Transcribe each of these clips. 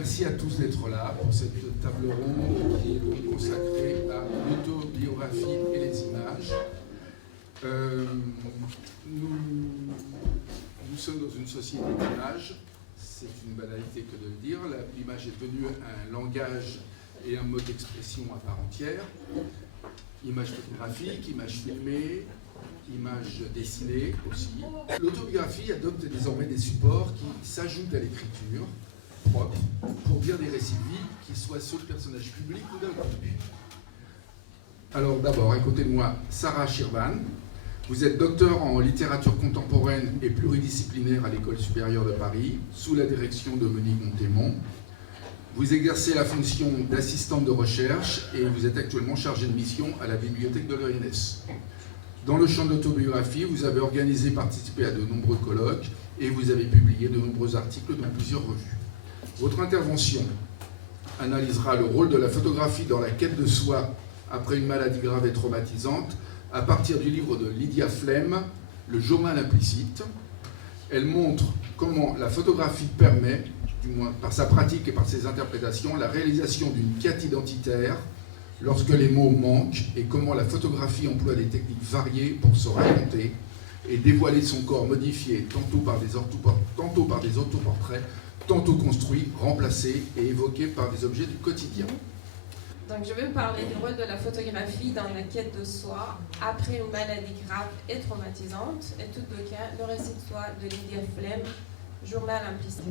merci à tous d'être là pour cette table ronde qui est donc consacrée à l'autobiographie et les images. Nous sommes dans une société d'images, c'est une banalité que de le dire. L'image est devenue un langage et un mode d'expression à part entière. Images photographiques, images filmées, images dessinées aussi. L'autobiographie adopte désormais des supports qui s'ajoutent à l'écriture propre pour dire des récits de vie qui soient ceux de personnages publics ou d'inconnus. Alors d'abord, à côté de moi, Sarah Shirvan. Vous êtes docteur en littérature contemporaine et pluridisciplinaire à l'École supérieure de Paris, sous la direction de Monique Montémont. Vous exercez la fonction d'assistante de recherche et vous êtes actuellement chargée de mission à la bibliothèque de l'ENS. Dans le champ de l'autobiographie, vous avez organisé et participé à de nombreux colloques et vous avez publié de nombreux articles dans plusieurs revues. Votre intervention analysera le rôle de la photographie dans la quête de soi après une maladie grave et traumatisante à partir du livre de Lydia Flem, Le journal implicite. Elle montre comment la photographie permet, du moins par sa pratique et par ses interprétations, la réalisation d'une quête identitaire lorsque les mots manquent et comment la photographie emploie des techniques variées pour se raconter et dévoiler son corps modifié tantôt par des autoportraits, tantôt construits, remplacés et évoqués par des objets du quotidien. Donc, je vais vous parler du rôle de la photographie dans la quête de soi après une maladie grave et traumatisante, et tout de cas, le récit de soi de Lydia Flem, Journal implicite.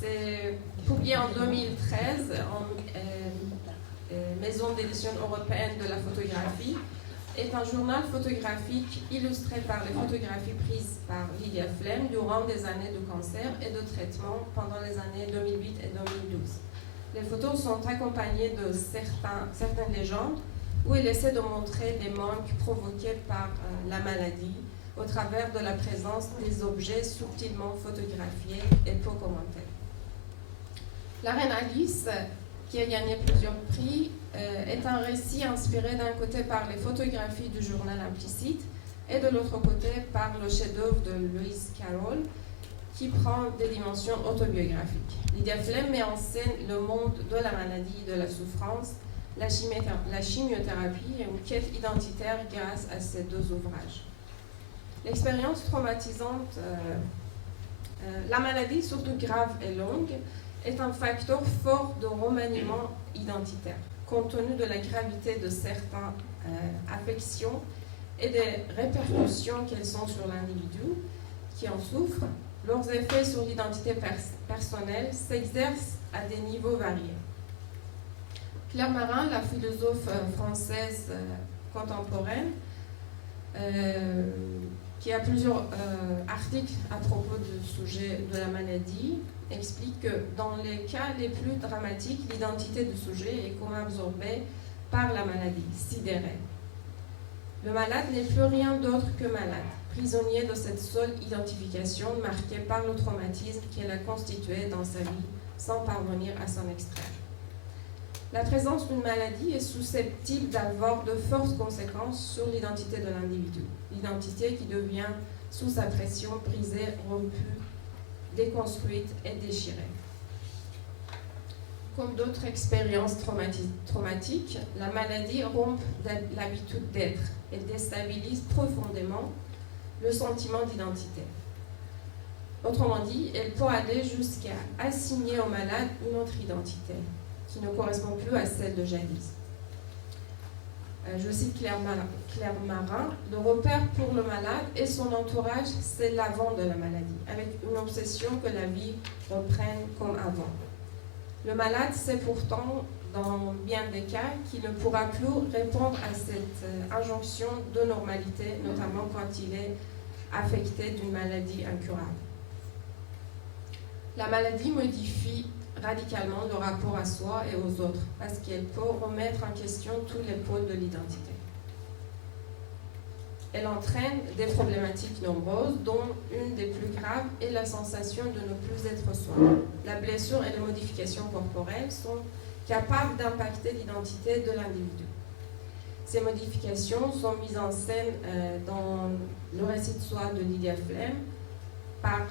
C'est publié en 2013 en Maison d'édition européenne de la photographie, est un journal photographique illustré par les photographies prises par Lydia Flem durant des années de cancer et de traitement pendant les années 2008 et 2012. Les photos sont accompagnées de certaines légendes où il essaie de montrer les manques provoqués par la maladie au travers de la présence des objets subtilement photographiés et peu commentés. La Reine Alice, qui a gagné plusieurs prix, est un récit inspiré d'un côté par les photographies du journal implicite et de l'autre côté par le chef-d'œuvre de Lewis Carroll, qui prend des dimensions autobiographiques. Lydia Flem met en scène le monde de la maladie, de la souffrance, la chimiothérapie et une quête identitaire grâce à ces deux ouvrages. L'expérience traumatisante, la maladie, surtout grave et longue, est un facteur fort de remaniement identitaire, compte tenu de la gravité de certaines affections et des répercussions qu'elles ont sur l'individu qui en souffre. Leurs effets sur l'identité personnelle s'exercent à des niveaux variés. Claire Marin, la philosophe française contemporaine, qui a plusieurs articles à propos du sujet de la maladie, explique que dans les cas les plus dramatiques, l'identité du sujet est comme absorbée par la maladie, sidérée. Le malade n'est plus rien d'autre que malade, prisonnier de cette seule identification marquée par le traumatisme qu'elle a constitué dans sa vie sans parvenir à s'en extraire. La présence d'une maladie est susceptible d'avoir de fortes conséquences sur l'identité de l'individu. L'identité qui devient, sous sa pression, brisée, rompue, déconstruite et déchirée. Comme d'autres expériences traumatiques, la maladie rompt l'habitude d'être et déstabilise profondément le sentiment d'identité. Autrement dit, elle peut aller jusqu'à assigner au malade une autre identité qui ne correspond plus à celle de jadis. Je cite Claire Marin, le repère pour le malade et son entourage, c'est l'avant de la maladie, avec une obsession que la vie reprenne comme avant. Le malade sait pourtant, dans bien des cas, qu'il ne pourra plus répondre à cette injonction de normalité, notamment quand il est affecté d'une maladie incurable. La maladie modifie radicalement le rapport à soi et aux autres, parce qu'elle peut remettre en question tous les pôles de l'identité. Elle entraîne des problématiques nombreuses, dont une des plus graves est la sensation de ne plus être soi. La blessure et les modifications corporelles sont capables d'impacter l'identité de l'individu. Ces modifications sont mises en scène dans le récit de soi de Lydia Flem par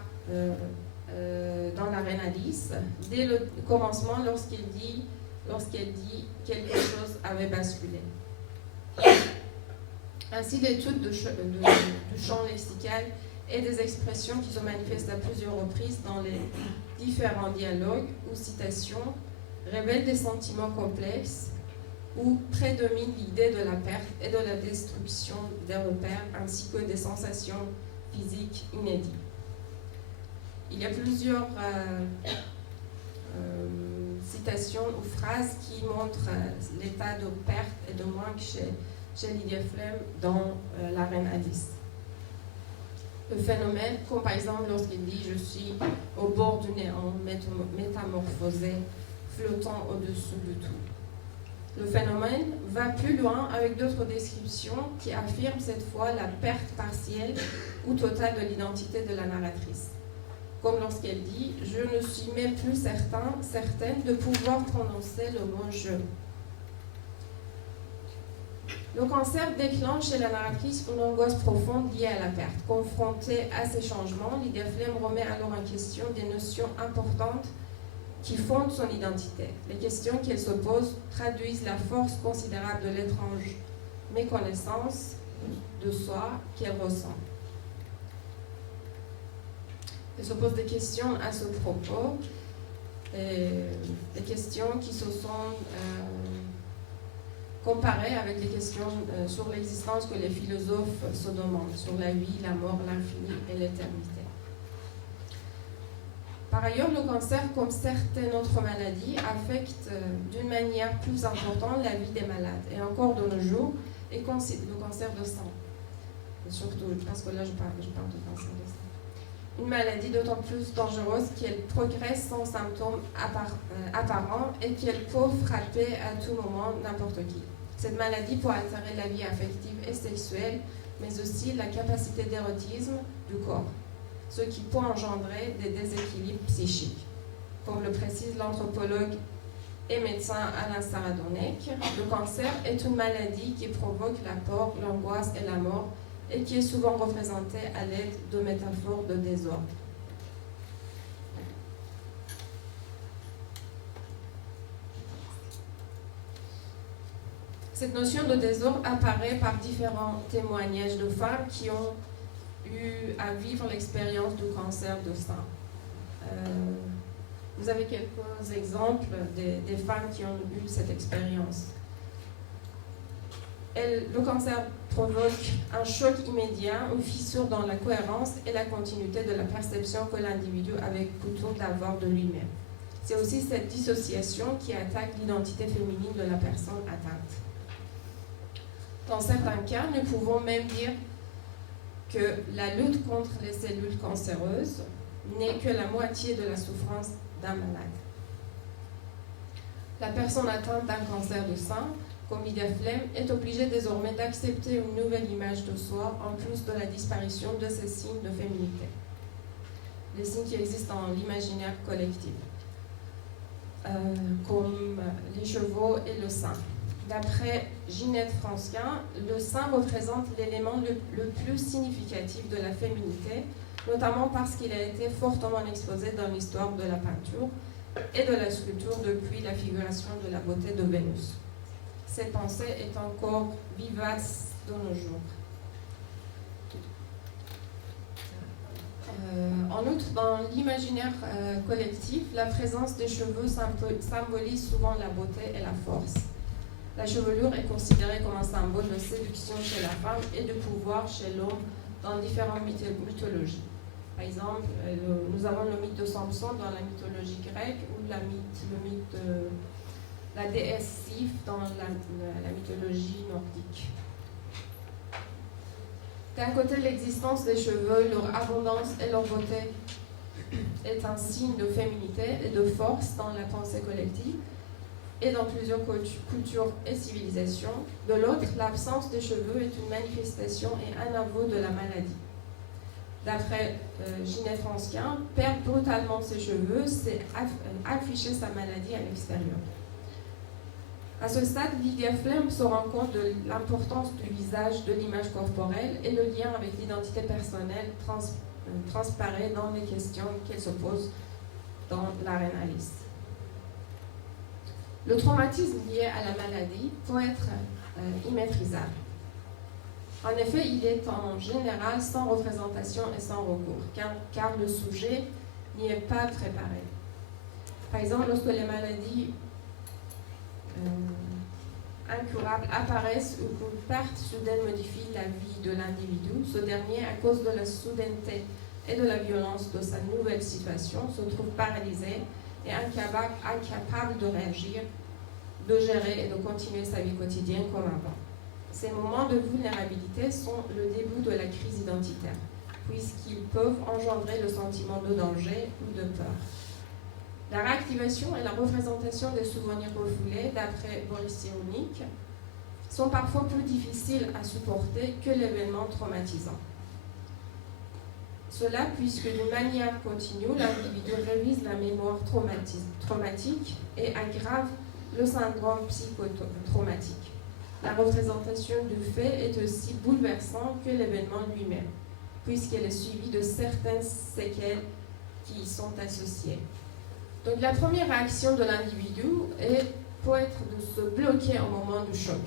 dans la reine Alice, dès le commencement lorsqu'elle dit quelque chose avait basculé. Ainsi, l'étude du champ lexical et des expressions qui se manifestent à plusieurs reprises dans les différents dialogues ou citations révèle des sentiments complexes où prédomine l'idée de la perte et de la destruction des repères ainsi que des sensations physiques inédites. Il y a plusieurs citations ou phrases qui montrent l'état de perte et de manque chez Lydia Flem dans La Reine Alice. Le phénomène, comme par exemple lorsqu'il dit « Je suis au bord du néant, métamorphosé, flottant au-dessous de tout ». Le phénomène va plus loin avec d'autres descriptions qui affirment cette fois la perte partielle ou totale de l'identité de la narratrice. Comme lorsqu'elle dit « Je ne suis même plus certaine de pouvoir prononcer le mot « je ». Le cancer déclenche chez la narratrice une angoisse profonde liée à la perte. Confrontée à ces changements, Lydia Flem remet alors en question des notions importantes qui fondent son identité. Les questions qu'elle se pose traduisent la force considérable de l'étrange méconnaissance de soi qu'elle ressent. Elle se pose des questions à ce propos, des questions qui se sont comparées avec les questions sur l'existence que les philosophes se demandent, sur la vie, la mort, l'infini et l'éternité. Par ailleurs, le cancer, comme certaines autres maladies, affecte d'une manière plus importante la vie des malades. Et encore de nos jours, le cancer de sang. Et surtout, parce que là, je parle de cancer de sang. Une maladie d'autant plus dangereuse qu'elle progresse sans symptômes apparents et qu'elle peut frapper à tout moment n'importe qui. Cette maladie peut altérer la vie affective et sexuelle, mais aussi la capacité d'érotisme du corps, ce qui peut engendrer des déséquilibres psychiques. Comme le précise l'anthropologue et médecin Alain Saradonek, le cancer est une maladie qui provoque la peur, l'angoisse et la mort, et qui est souvent représentée à l'aide de métaphores de désordre. Cette notion de désordre apparaît par différents témoignages de femmes qui ont eu à vivre l'expérience du cancer de sein. Vous avez quelques exemples des femmes qui ont eu cette expérience. Le cancer provoque un choc immédiat, une fissure dans la cohérence et la continuité de la perception que l'individu avait coutume d'avoir de lui-même. C'est aussi cette dissociation qui attaque l'identité féminine de la personne atteinte. Dans certains cas, nous pouvons même dire que la lutte contre les cellules cancéreuses n'est que la moitié de la souffrance d'un malade. La personne atteinte d'un cancer de sein, comme Lydia Flem, est obligée désormais d'accepter une nouvelle image de soi en plus de la disparition de ces signes de féminité, les signes qui existent dans l'imaginaire collectif, comme les chevaux et le sein. D'après Ginette Fransquin, le sein représente l'élément le plus significatif de la féminité, notamment parce qu'il a été fortement exposé dans l'histoire de la peinture et de la sculpture depuis la figuration de la beauté de Vénus. Cette pensée est encore vivace de nos jours. En outre, dans l'imaginaire collectif, la présence des cheveux symbolise souvent la beauté et la force. La chevelure est considérée comme un symbole de séduction chez la femme et de pouvoir chez l'homme dans différentes mythologies. Par exemple, nous avons le mythe de Samson dans la mythologie grecque ou le mythe de la déesse Sif dans la mythologie nordique. D'un côté, l'existence des cheveux, leur abondance et leur beauté est un signe de féminité et de force dans la pensée collective et dans plusieurs cultures et civilisations. De l'autre, l'absence des cheveux est une manifestation et un aveu de la maladie. D'après Ginette Fransquin, perdre brutalement ses cheveux, c'est afficher sa maladie à l'extérieur. À ce stade, Lydia Flem se rend compte de l'importance du visage, de l'image corporelle et le lien avec l'identité personnelle transparaît dans les questions qu'elle se pose dans l'arène analyse. Le traumatisme lié à la maladie peut être immaîtrisable. En effet, il est en général sans représentation et sans recours, car le sujet n'y est pas préparé. Par exemple, lorsque les maladies incurables apparaissent ou qu'une perte soudaine modifie la vie de l'individu, ce dernier, à cause de la soudaineté et de la violence de sa nouvelle situation, se trouve paralysé et incapable de réagir, de gérer et de continuer sa vie quotidienne comme avant. Ces moments de vulnérabilité sont le début de la crise identitaire, puisqu'ils peuvent engendrer le sentiment de danger ou de peur. La réactivation et la représentation des souvenirs refoulés, d'après Boris Cyrulnik, sont parfois plus difficiles à supporter que l'événement traumatisant. Cela puisque d'une manière continue, l'individu révise la mémoire traumatique et aggrave le syndrome psychotraumatique. La représentation du fait est aussi bouleversante que l'événement lui-même, puisqu'elle est suivie de certaines séquelles qui y sont associées. Donc la première réaction de l'individu peut être de se bloquer au moment du choc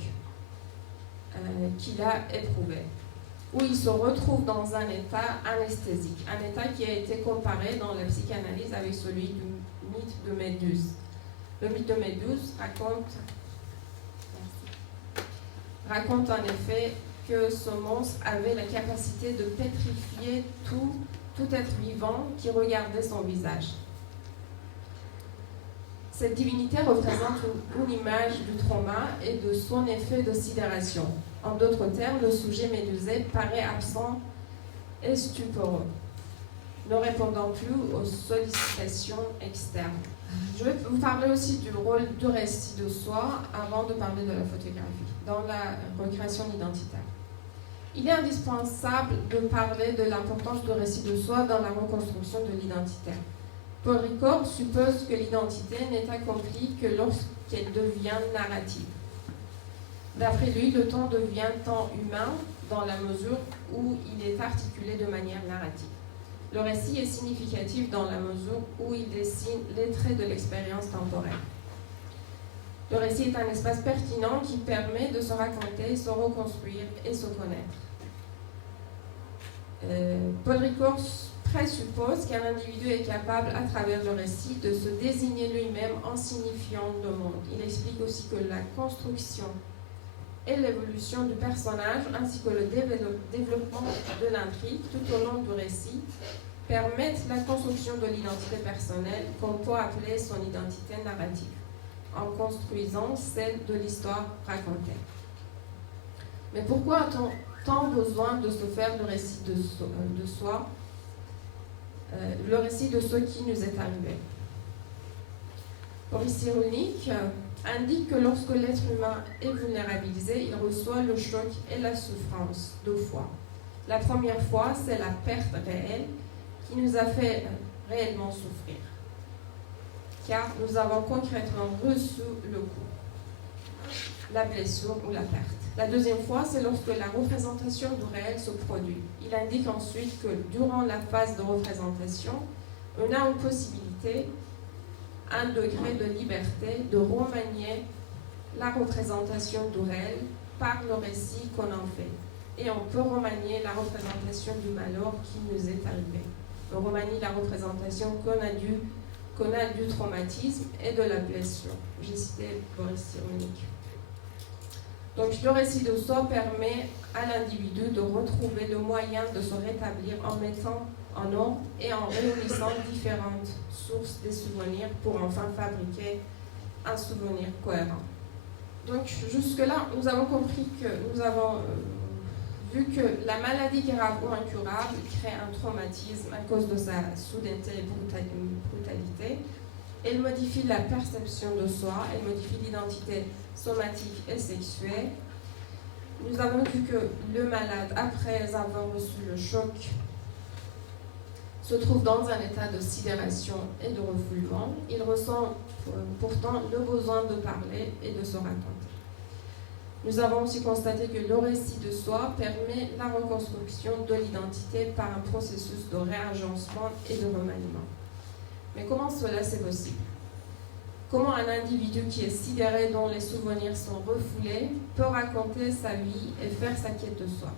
qu'il a éprouvé, où il se retrouve dans un état anesthésique, un état qui a été comparé dans la psychanalyse avec celui du mythe de Méduse. Le mythe de Méduse raconte en effet que ce monstre avait la capacité de pétrifier tout être vivant qui regardait son visage. Cette divinité représente une image du trauma et de son effet de sidération. En d'autres termes, le sujet médusé paraît absent et stuporeux, ne répondant plus aux sollicitations externes. Je vais vous parler aussi du rôle du récit de soi avant de parler de la photographie, dans la recréation identitaire. Il est indispensable de parler de l'importance du récit de soi dans la reconstruction de l'identitaire. Paul Ricoeur suppose que l'identité n'est accomplie que lorsqu'elle devient narrative. D'après lui, le temps devient temps humain dans la mesure où il est articulé de manière narrative. Le récit est significatif dans la mesure où il dessine les traits de l'expérience temporelle. Le récit est un espace pertinent qui permet de se raconter, se reconstruire et se connaître. Paul Ricoeur présuppose qu'un individu est capable, à travers le récit, de se désigner lui-même en signifiant le monde. Il explique aussi que la construction et l'évolution du personnage, ainsi que le développement de l'intrigue tout au long du récit, permettent la construction de l'identité personnelle qu'on peut appeler son identité narrative, en construisant celle de l'histoire racontée. Mais pourquoi a-t-on tant besoin de se faire le récit de soi, le récit de ce qui nous est arrivé? Boris Cyrulnik indique que lorsque l'être humain est vulnérabilisé, il reçoit le choc et la souffrance deux fois. La première fois, c'est la perte réelle qui nous a fait réellement souffrir, car nous avons concrètement reçu le coup, la blessure ou la perte. La deuxième fois, c'est lorsque la représentation du réel se produit. Il indique ensuite que durant la phase de représentation, on a une possibilité, un degré de liberté de remanier la représentation du réel par le récit qu'on en fait. Et on peut remanier la représentation du malheur qui nous est arrivé. On remanie la représentation qu'on a du traumatisme et de la blessure. J'ai cité Boris Cyrulnik. Donc le récit de soi permet à l'individu de retrouver le moyen de se rétablir en mettant en ordre et en réunissant différentes sources des souvenirs pour enfin fabriquer un souvenir cohérent. Donc jusque-là, nous avons compris que nous avons vu que la maladie grave ou incurable crée un traumatisme à cause de sa soudaineté et brutalité. Elle modifie la perception de soi, elle modifie l'identité somatique et sexuelle. Nous avons vu que le malade, après avoir reçu le choc, se trouve dans un état de sidération et de refoulement. Il ressent pourtant le besoin de parler et de se raconter. Nous avons aussi constaté que le récit de soi permet la reconstruction de l'identité par un processus de réagencement et de remaniement. Mais comment cela c'est possible? Comment un individu qui est sidéré, dont les souvenirs sont refoulés, peut raconter sa vie et faire sa quête de soi?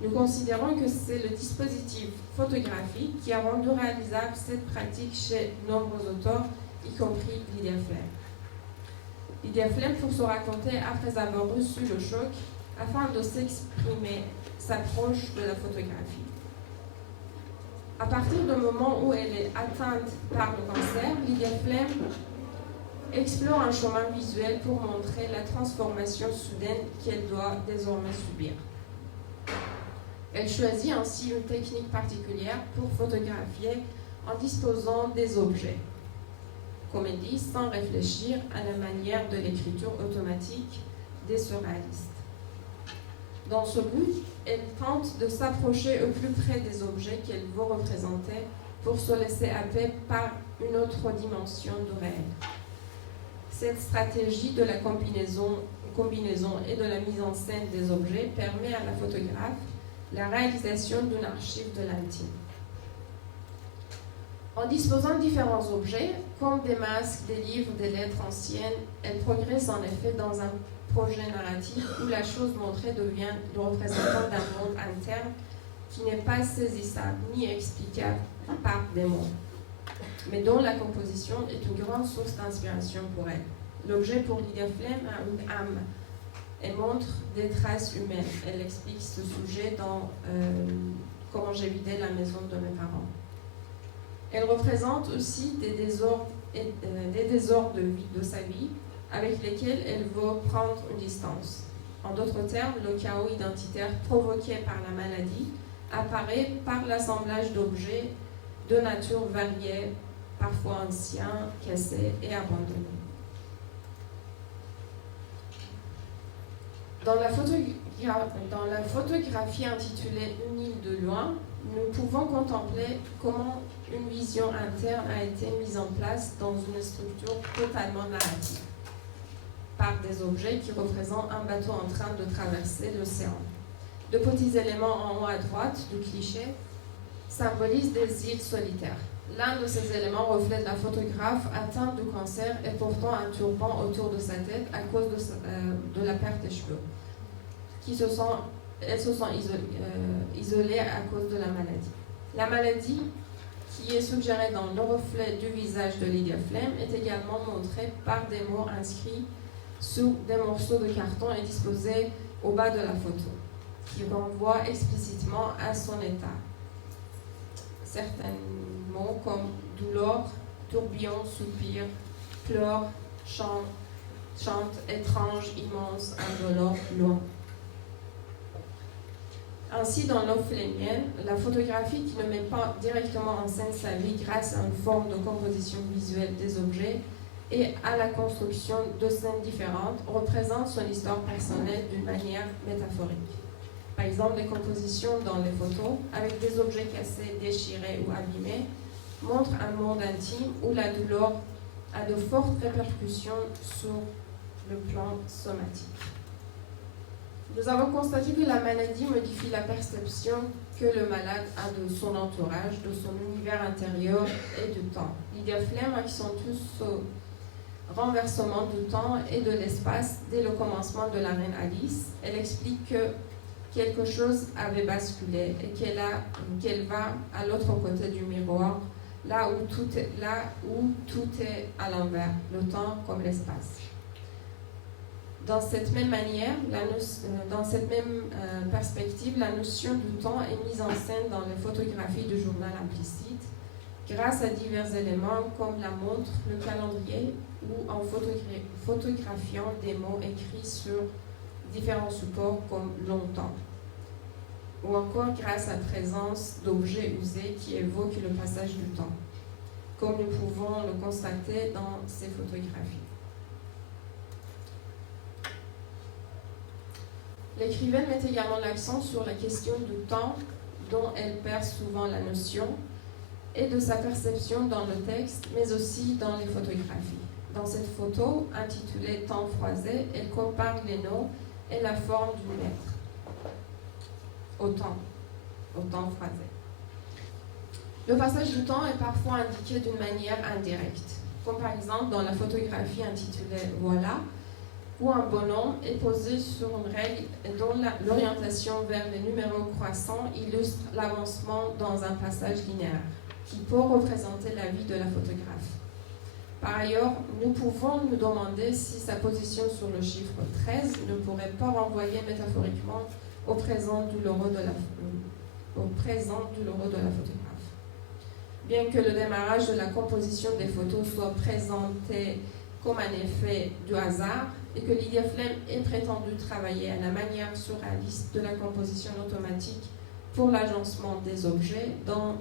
Nous considérons que c'est le dispositif photographique qui a rendu réalisable cette pratique chez de nombreux auteurs, y compris Lydia Flem. Lydia Flem, pour se raconter après avoir reçu le choc, afin de s'exprimer, s'approche de la photographie. À partir du moment où elle est atteinte par le cancer, Lydia Flem explore un chemin visuel pour montrer la transformation soudaine qu'elle doit désormais subir. Elle choisit ainsi une technique particulière pour photographier en disposant des objets, comme elle dit, sans réfléchir à la manière de l'écriture automatique des surréalistes. Dans ce but, elle tente de s'approcher au plus près des objets qu'elle veut représenter pour se laisser happer par une autre dimension du réel. Cette stratégie de la combinaison et de la mise en scène des objets permet à la photographe la réalisation d'une archive de l'intime. En disposant de différents objets, comme des masques, des livres, des lettres anciennes, elle progresse en effet dans un projet narratif où la chose montrée devient le représentant d'un monde interne qui n'est pas saisissable ni explicable par des mots, mais dont la composition est une grande source d'inspiration pour elle. L'objet pour Lydia Flem a une âme. Elle montre des traces humaines. Elle explique ce sujet dans Comment j'ai vidé la maison de mes parents. Elle représente aussi des désordres de vie, de sa vie, avec lesquels elle veut prendre une distance. En d'autres termes, le chaos identitaire provoqué par la maladie apparaît par l'assemblage d'objets de nature variée, parfois anciens, cassés et abandonnés. Dans la photographie intitulée « Une île de loin », nous pouvons contempler comment une vision interne a été mise en place dans une structure totalement narrative, par des objets qui représentent un bateau en train de traverser l'océan. De petits éléments en haut à droite du cliché symbolisent des îles solitaires. L'un de ces éléments reflète la photographe atteinte du cancer et portant un turban autour de sa tête à cause de la perte des cheveux. Elles se sont isolées à cause de la maladie. La maladie, qui est suggérée dans le reflet du visage de Lydia Flem, est également montrée par des mots inscrits sur des morceaux de carton et disposés au bas de la photo, qui renvoient explicitement à son état. Certains mots comme douleur, tourbillon, soupir, pleure, chante, étrange, immense, indolore, loin. Ainsi, dans l'œuvre flémienne, la photographie qui ne met pas directement en scène sa vie grâce à une forme de composition visuelle des objets et à la construction de scènes différentes, représente son histoire personnelle d'une manière métaphorique. Par exemple, les compositions dans les photos, avec des objets cassés, déchirés ou abîmés, montrent un monde intime où la douleur a de fortes répercussions sur le plan somatique. Nous avons constaté que la maladie modifie la perception que le malade a de son entourage, de son univers intérieur et du temps. Lydia Flem accentue ce renversement du temps et de l'espace dès le commencement de la Reine Alice. Elle explique que quelque chose avait basculé et qu'elle va à l'autre côté du miroir, là où tout est à l'envers, le temps comme l'espace. Dans cette même manière, perspective, la notion du temps est mise en scène dans les photographies du journal implicite, grâce à divers éléments comme la montre, le calendrier, ou en photographiant des mots écrits sur différents supports comme longtemps, ou encore grâce à la présence d'objets usés qui évoquent le passage du temps, comme nous pouvons le constater dans ces photographies. L'écrivaine met également l'accent sur la question du temps dont elle perd souvent la notion et de sa perception dans le texte, mais aussi dans les photographies. Dans cette photo, intitulée Temps froissé, elle compare les noms et la forme d'une lettre au temps froissé. Le passage du temps est parfois indiqué d'une manière indirecte, comme par exemple dans la photographie intitulée Voilà, où un bonhomme est posé sur une règle et dont l'orientation vers les numéros croissants illustre l'avancement dans un passage linéaire, qui peut représenter la vie de la photographe. Par ailleurs, nous pouvons nous demander si sa position sur le chiffre 13 ne pourrait pas renvoyer métaphoriquement au présent douloureux de la photographe. Bien que le démarrage de la composition des photos soit présenté comme un effet du hasard et que Lydia Flem ait prétendu travailler à la manière surréaliste de la composition automatique pour l'agencement des objets dans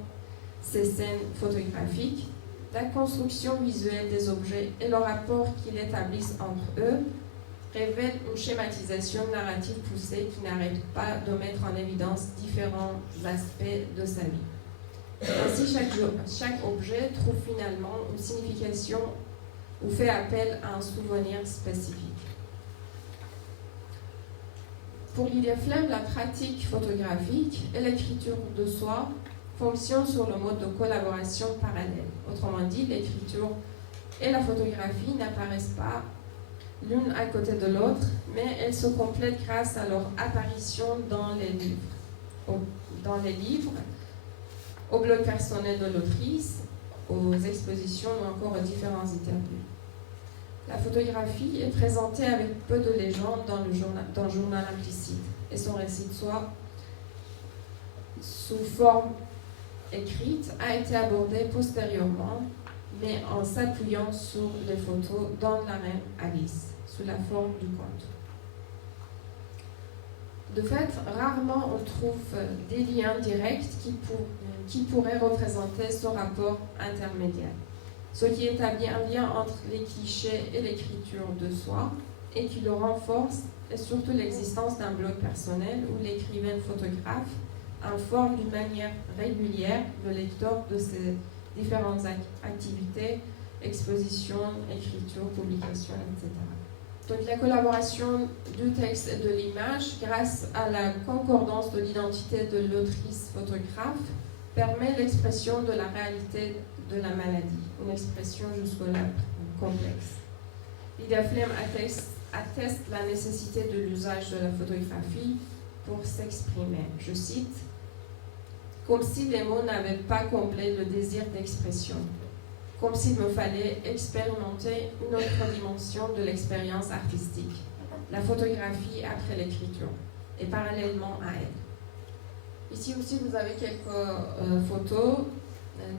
ces scènes photographiques, la construction visuelle des objets et le rapport qu'ils établissent entre eux révèlent une schématisation narrative poussée qui n'arrête pas de mettre en évidence différents aspects de sa vie. Ainsi, chaque objet trouve finalement une signification ou fait appel à un souvenir spécifique. Pour Lydia Flem, la pratique photographique et l'écriture de soi fonctionnent sur le mode de collaboration parallèle. Autrement dit, l'écriture et la photographie n'apparaissent pas l'une à côté de l'autre, mais elles se complètent grâce à leur apparition dans les livres, au blog personnel de l'autrice, aux expositions ou encore aux différents interviews. La photographie est présentée avec peu de légendes dans le journal implicite et son récit de soi, sous forme écrite, a été abordé postérieurement, mais en s'appuyant sur les photos dans la reine Alice, sous la forme du conte. De fait, rarement on trouve des liens directs qui pourraient représenter ce rapport intermédiaire, ce qui établit un lien entre les clichés et l'écriture de soi et qui le renforce, et surtout l'existence d'un blog personnel où l'écrivaine photographe informe d'une manière régulière le lecteur de ses différentes activités, expositions, écriture, publication, etc. Donc la collaboration du texte et de l'image, grâce à la concordance de l'identité de l'autrice photographe, permet l'expression de la réalité de la maladie, une expression jusque-là complexe. Lydia Flem atteste la nécessité de l'usage de la photographie pour s'exprimer. Je cite, « Comme si les mots n'avaient pas comblé le désir d'expression, comme s'il me fallait expérimenter une autre dimension de l'expérience artistique, la photographie après l'écriture, et parallèlement à elle. » Ici aussi, vous avez quelques photos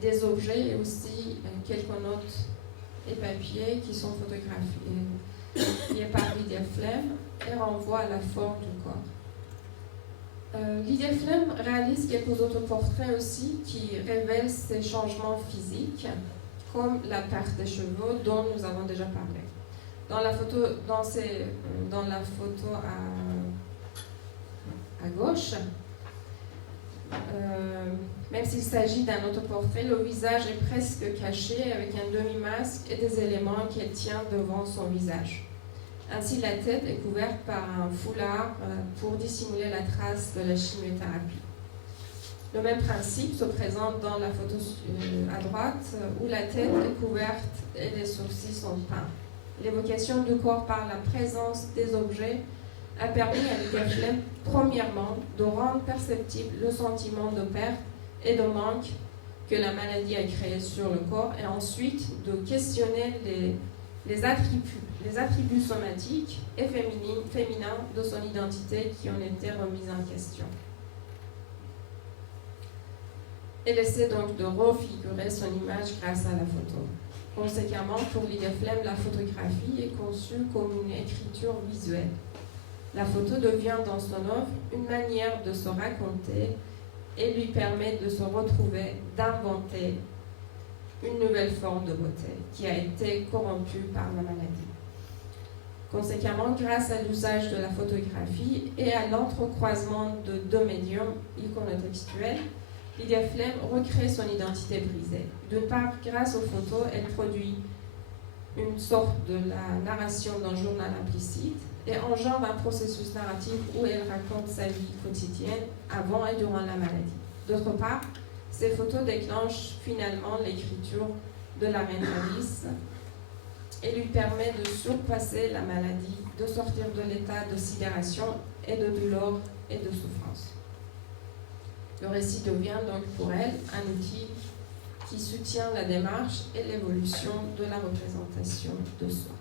des objets et aussi quelques notes et papiers qui sont photographiés par Lydia Flem et renvoient à la forme du corps. Lydia Flem réalise quelques autres portraits aussi qui révèlent ces changements physiques, comme la perte des cheveux dont nous avons déjà parlé. Dans la photo à gauche, même s'il s'agit d'un autoportrait, le visage est presque caché avec un demi-masque et des éléments qu'elle tient devant son visage. Ainsi, la tête est couverte par un foulard pour dissimuler la trace de la chimiothérapie. Le même principe se présente dans la photo à droite, où la tête est couverte et les sourcils sont peints. L'évocation du corps par la présence des objets a permis à Lydia Flem, premièrement, de rendre perceptible le sentiment de perte et de manque que la maladie a créé sur le corps, et ensuite de questionner les attributs somatiques et féminins de son identité qui ont été remis en question. Elle essaie donc de refigurer son image grâce à la photo. Conséquemment, pour Lydia Flem, la photographie est conçue comme une écriture visuelle. La photo devient dans son œuvre une manière de se raconter et lui permet de se retrouver, d'inventer une nouvelle forme de beauté qui a été corrompue par la maladie. Conséquemment, grâce à l'usage de la photographie et à l'entrecroisement de deux médiums iconotextuels, Lydia Flem recrée son identité brisée. D'une part, grâce aux photos, elle produit une sorte de la narration d'un journal implicite et engendre un processus narratif où elle raconte sa vie quotidienne avant et durant la maladie. D'autre part, ces photos déclenchent finalement l'écriture de la reine Alice et lui permet de surpasser la maladie, de sortir de l'état de sidération et de douleur et de souffrance. Le récit devient donc pour elle un outil qui soutient la démarche et l'évolution de la représentation de soi.